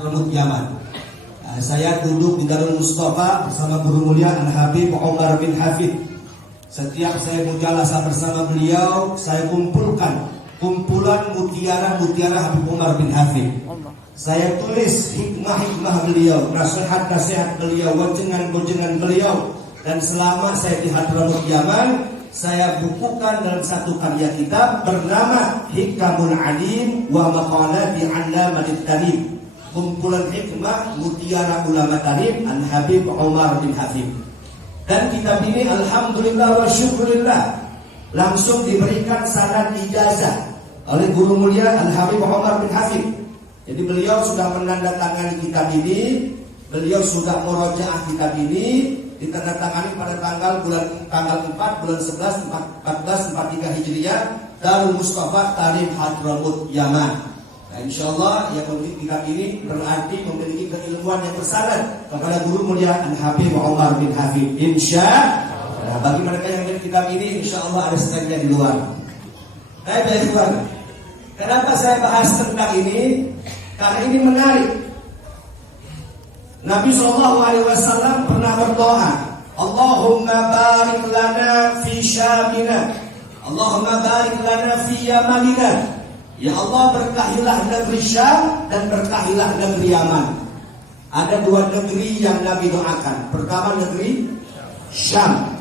Hadramaut Yaman. Saya duduk di Darul Mustafa bersama Guru Mulia Al-Habib Umar bin Hafid. Setiap saya mujalasah bersama beliau, saya kumpulkan kumpulan mutiara-mutiara Habib Umar bin Hafid. Saya tulis hikmah-hikmah beliau, nasihat-nasihat beliau, wajangan-wajangan beliau. Dan selama saya di Hadramaut Yaman, saya bukukan dalam satu karya kitab bernama Hikmul Alim wa Maqalati 'Allamatit Talim. Kumpulan hikmah mutiara ulama talim Al-Habib Umar bin Hafid. Dan kitab ini alhamdulillah wa syukurillah langsung diberikan sanad ijazah oleh Guru Mulia Al-Habib Umar bin Hafid. Jadi beliau sudah menandatangani kitab ini, beliau sudah murojaah kitab ini, ditandatangani pada tanggal 4 bulan 11 1443 Hijriah Darul Mustafa Tarim Hadramaut Yaman. Nah, insyaallah yang memiliki kitab ini berarti memiliki keilmuan yang bersanad kepada Guru Mulia Al-Habib Umar bin Hafid. Insyaallah. Bagi mereka yang memiliki kitab ini, insyaallah ada stepnya di luar. Kenapa saya bahas tentang ini? Karena ini menarik. Nabi SAW pernah berdoa, Allahumma barik lana fi syamina, Allahumma barik lana fi yamanina. Ya Allah, berkahilah negeri Syam dan berkahilah negeri Yaman. Ada dua negeri yang Nabi doakan. Pertama negeri Syam.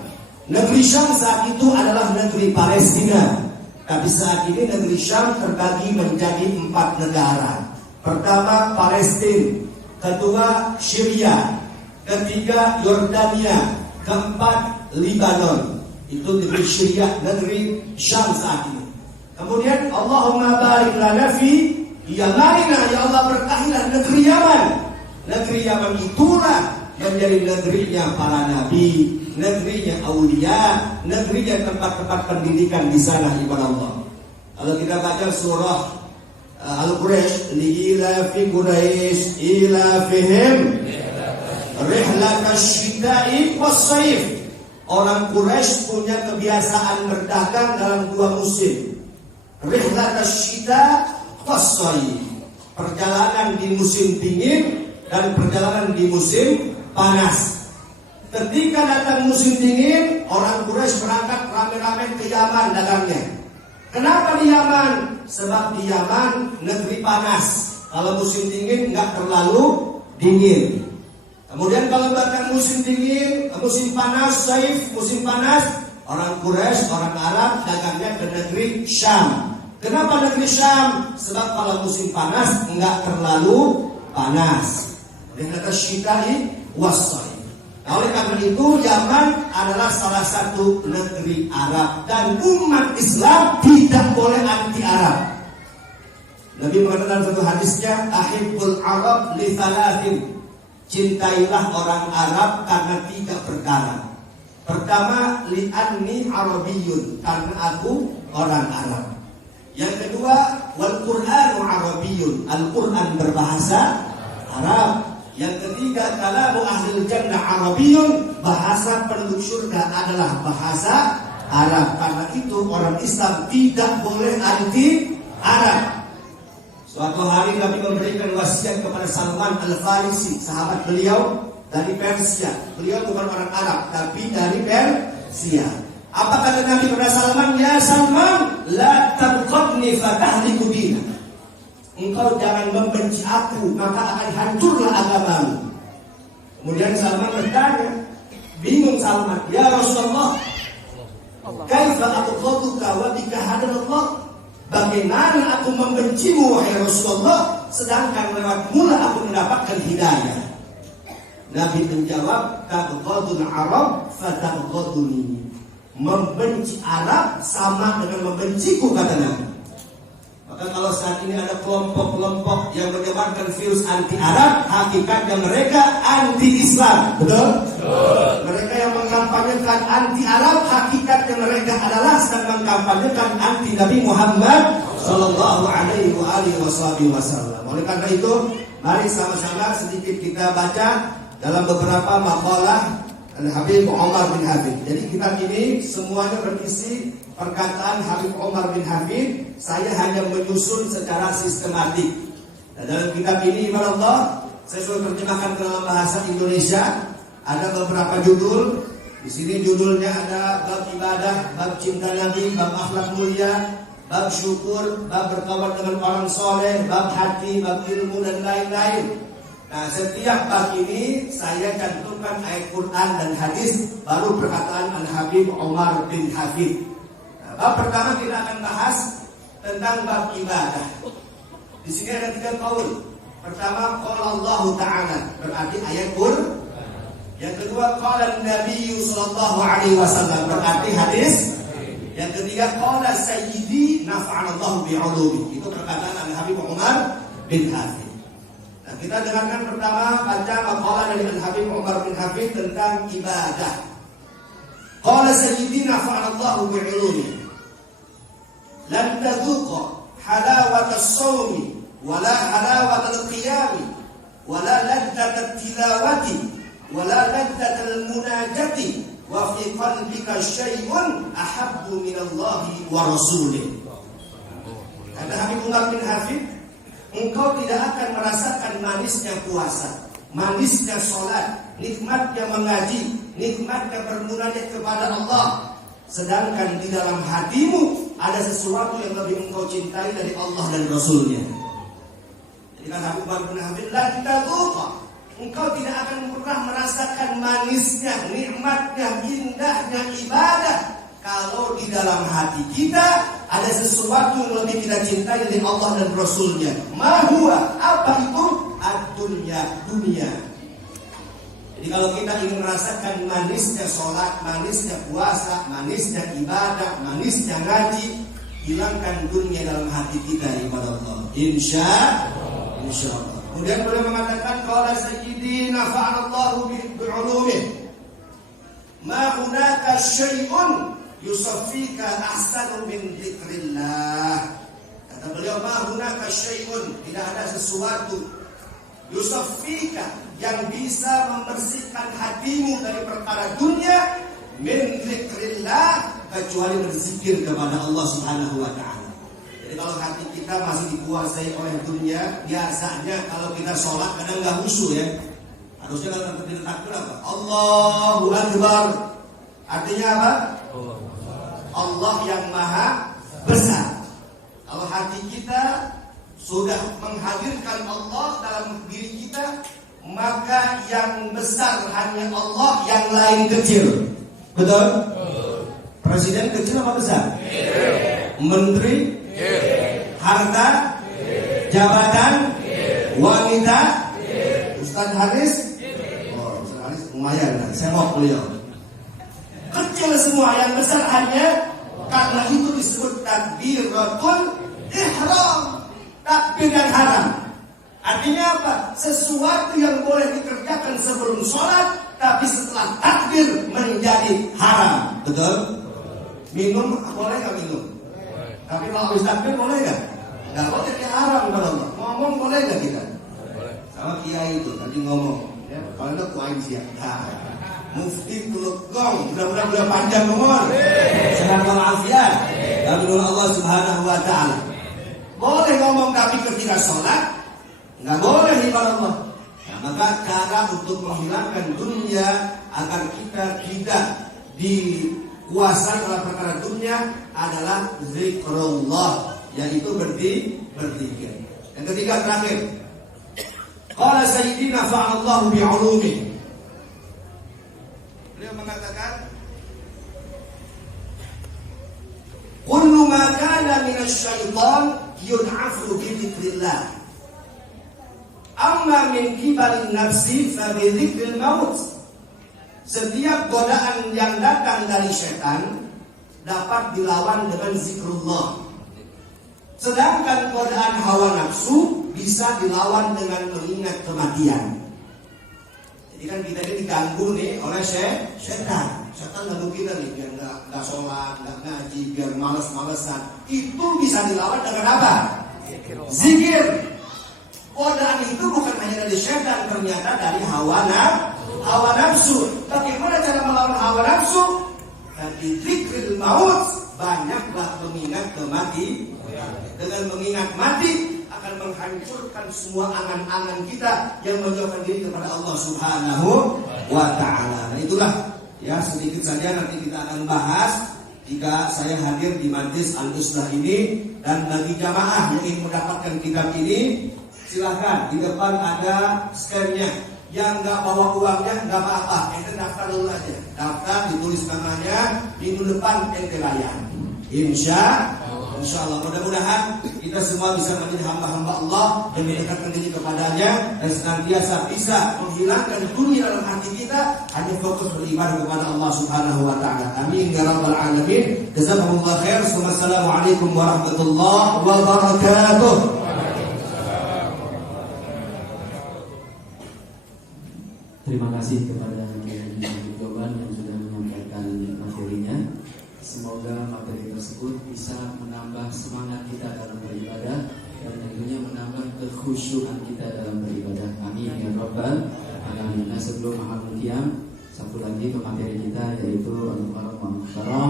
Negeri Syam saat itu adalah negeri Palestina. Tapi saat ini negeri Syam terbagi menjadi 4 negara. Pertama Palestina, kedua Syria, ketiga Yordania, keempat Libanon. Itu negeri Syria, negeri Syam saat ini. Kemudian Allahumma barik lana fi Yamanina, ya Allah berkahilah negeri Yaman. Negeri Yaman itulah yang menjadi negerinya para nabi, negerinya aulia, negerinya tempat-tempat pendidikan di sana ibadah Allah. Kalau kita baca surah Al-Quraish, ila fi Quraish ila fihim rihlatash shita'i was-sayf. Orang Quraisy punya kebiasaan berdagang dalam 2 musim. Rihlatash shita was-sayf, perjalanan di musim dingin dan perjalanan di musim panas. Ketika datang musim dingin, orang Quraisy berangkat rame-rame ke Yaman dagangnya. Kenapa di Yaman? Sebab di Yaman negeri panas. Kalau musim dingin nggak terlalu dingin. Kemudian kalau datang musim dingin, musim panas, saif, musim panas, orang Quraisy, orang Arab dagangnya ke negeri Syam. Kenapa negeri Syam? Sebab kalau musim panas enggak terlalu panas. Dengan syita'i was-sayf. Nah, oleh karena itu Yaman adalah salah satu negeri Arab dan umat Islam tidak boleh anti Arab. Nabi mengatakan satu hadisnya, ahibbul Arab li thalathin. Cintailah orang Arab karena 3 perkara. Pertama, li'anni Arabiyyun, karena aku orang Arab. Yang kedua, wal Qur'anu Arabiyyun, Al-Qur'an berbahasa Arab. Yang ketiga, kalamu ahlil jannah Arabiyyun, bahasa penduduk surga adalah bahasa Arab. Karena itu orang Islam tidak boleh anti Arab. Suatu hari Nabi memberikan wasiat kepada Salman Al-Farisi, sahabat beliau dari Persia. Beliau bukan orang Arab, tapi dari Persia. Apa kata Nabi kepada Salman? Ya Salman, la tabqadni fatahliku dinak. Engkau jangan membenci aku, maka akan hancurlah agamamu. Kemudian Salman bertanya, bingung Salman, ya Rasulullah, kaifa aqaduka wa bika hadallah? Bagaimana aku membencimu wahai Rasulullah, sedangkan lewatmu lah aku mendapatkan hidayah. Nabi menjawab, tabqadul Arab fatabqaduni. Membenci Arab sama dengan membenciku, kata Nabi. Maka kalau saat ini ada kelompok-kelompok yang menyebarkan virus anti Arab, hakikatnya mereka anti Islam. Betul? Mereka yang mengkampanyekan anti Arab, hakikatnya mereka adalah sedang mengkampanyekan anti Nabi Muhammad sallallahu alaihi wasallam. Oleh karena itu, mari sama-sama sedikit kita baca dalam beberapa makalah Al-Habib Umar bin Hafid. Jadi kitab ini semuanya berisi perkataan Habib Umar bin Hafid. Saya hanya menyusun secara sistematik. Nah, dalam kitab ini ibarat Allah, saya sudah terjemahkan ke dalam bahasa Indonesia. Ada beberapa judul. Di sini judulnya ada bab ibadah, bab cinta Nabi, bab akhlak mulia, bab syukur, bab berkawan dengan orang soleh, bab hati, bab ilmu dan lain-lain. Nah, setiap bab ini saya cantumkan ayat Quran dan hadis, baru perkataan Al-Habib Umar bin Hafid. Nah, bab pertama kita akan bahas tentang bab ibadah. Di sini ada 3 qaul. Pertama, qala Allah Ta'ala, berarti ayat Quran. Yang kedua, qala Nabi sallallahu alaihi wasallam, berarti hadis. Yang ketiga, qala sayyidi nafa'anallahu bi'ulumi, itu perkataan Al-Habib Umar bin Hafid. Nah, kita dengarkan pertama baca maqalah dari Al-Habib Umar bin Hafid tentang ibadah. Qala sayyidi nafa'anallahu bi'ulumi, lan tadhuqa halawat as-sawmi wala halawat al-qiyami wala laddat at-tilawati wala laddat al-munajati wa fi qalbika syai'un ahabbu minallahi wa rasulih. Kata Habib Umar bin Hafid, engkau tidak akan merasakan manisnya puasa, manisnya sholat, nikmatnya mengaji, nikmatnya bermunajat kepada Allah, sedangkan di dalam hatimu ada sesuatu yang lebih engkau cintai dari Allah dan Rasulnya. Jadi kata Habib Umar bin Hafid, la tadhuqa, engkau tidak akan pernah merasakan manisnya, nikmatnya, indahnya ibadah kalau di dalam hati kita ada sesuatu yang lebih kita cintai dari Allah dan Rasulnya. Mahua, apa itu? Ad-dunya, dunia. Jadi kalau kita ingin merasakan manisnya sholat, manisnya puasa, manisnya ibadah, manisnya ngaji, hilangkan dunia dalam hati kita kepada Allah. Insya Allah. Kemudian beliau mengatakan, qala sayyidi nafa'anallahu bi'ulumih, ma hunaka syai'un yusaffika ahsanu min dzikrillah. Kata beliau, ma hunaka syai'un, tidak ada sesuatu yusaffika, yang bisa membersihkan hatimu dari perkara dunia, min dzikrillah, kecuali berzikir kepada Allah Subhanahu wa taala. Jadi kalau hati kita masih dikuasai oleh dunia, biasanya kalau kita sholat kadang nggak khusyuk ya. Harusnya kalau kita takbir apa? Allahu Akbar. Artinya apa? Allah yang maha besar. Kalau hati kita sudah menghadirkan Allah dalam diri kita, maka yang besar hanya Allah, yang lain kecil. Betul? Presiden kecil apa besar? Menteri, harta, jabatan, wanita, Ustaz Haris, Ustaz Haris lumayan, saya mau beliau. Kecil semua, yang besar hanya, karena itu disebut takbiratul ihram, takbir yang haram. Artinya apa? Sesuatu yang boleh dikerjakan sebelum sholat, tapi setelah takbir menjadi haram. Betul? Minum boleh nggak minum? Tapi kalau habis takbir boleh nggak? Nggak boleh, dia haram kalau ngomong boleh nggak kita? Boleh. Sama kiai itu tadi ngomong, ya, kalau itu kuain siap. Mufti Kulukong, mudah-mudahan beliau panjang umur, sehat walafiat, dan menurut Allah Subhanahu Wa Taala. Boleh ngomong tapi ketika sholat nggak boleh ibadah Allah. Nah, maka cara untuk menghilangkan dunia agar kita tidak dikuasai oleh perkara dunia adalah zikrullah, yaitu berzikir. Yang ketiga terakhir, qala sayyidina fa'allahu bi'ulumi. Beliau mengatakan, kullu ma kana minasyaitan yud'afu bi dzikrillah. Amma min kibalin nafsi fa bi dzikril maut. Setiap godaan yang datang dari setan dapat dilawan dengan zikrullah. Sedangkan godaan hawa nafsu bisa dilawan dengan mengingat kematian. Jadi kan kita ini diganggu nih oleh setan. Setan ganggu kita nih biar nggak sholat, nggak ngaji, biar malas-malesan. Itu bisa dilawan dengan apa? Zikir. Godaan itu bukan hanya dari setan, ternyata dari hawa nafsu. Bagaimana cara melawan hawa nafsu? Di zikril maut, banyaklah mengingat kematian. Dengan mengingat mati akan akan menghancurkan semua angan-angan kita yang menjauhkan diri kepada Allah Subhanahu wa Ta'ala. Nah itulah ya sedikit saja nanti kita akan bahas jika saya hadir di Majlis Al-Islah ini. Dan bagi jamaah yang ingin mendapatkan kitab ini, silahkan di depan ada scan-nya. Yang nggak bawa uangnya nggak apa-apa, ente daftar dulu aja. Daftar, ditulis namanya, minggu depan ente bayar. Insya Allah, mudah-mudahan kita semua bisa menjadi hamba-hamba Allah dan mendekatkan diri kepadanya dan senantiasa bisa menghilangkan dunia dalam hati kita, hanya fokus beribadah kepada Allah Subhanahu wa Ta'ala. Amin ya rabbal alamin. Jazakumullah khair. Wassalamualaikum warahmatullahi wabarakatuh. Terima kasih kepada Joban yang sudah menyampaikan materinya. Semoga materi tersebut bisa menambah semangat kita dalam beribadah dan tentunya menambah kekhusyuan kita dalam beribadah. Amin ya rabbal alamin. Nah, sebelum Mahamudiyam, satu lagi pemateri kita yaitu Al-Mukarram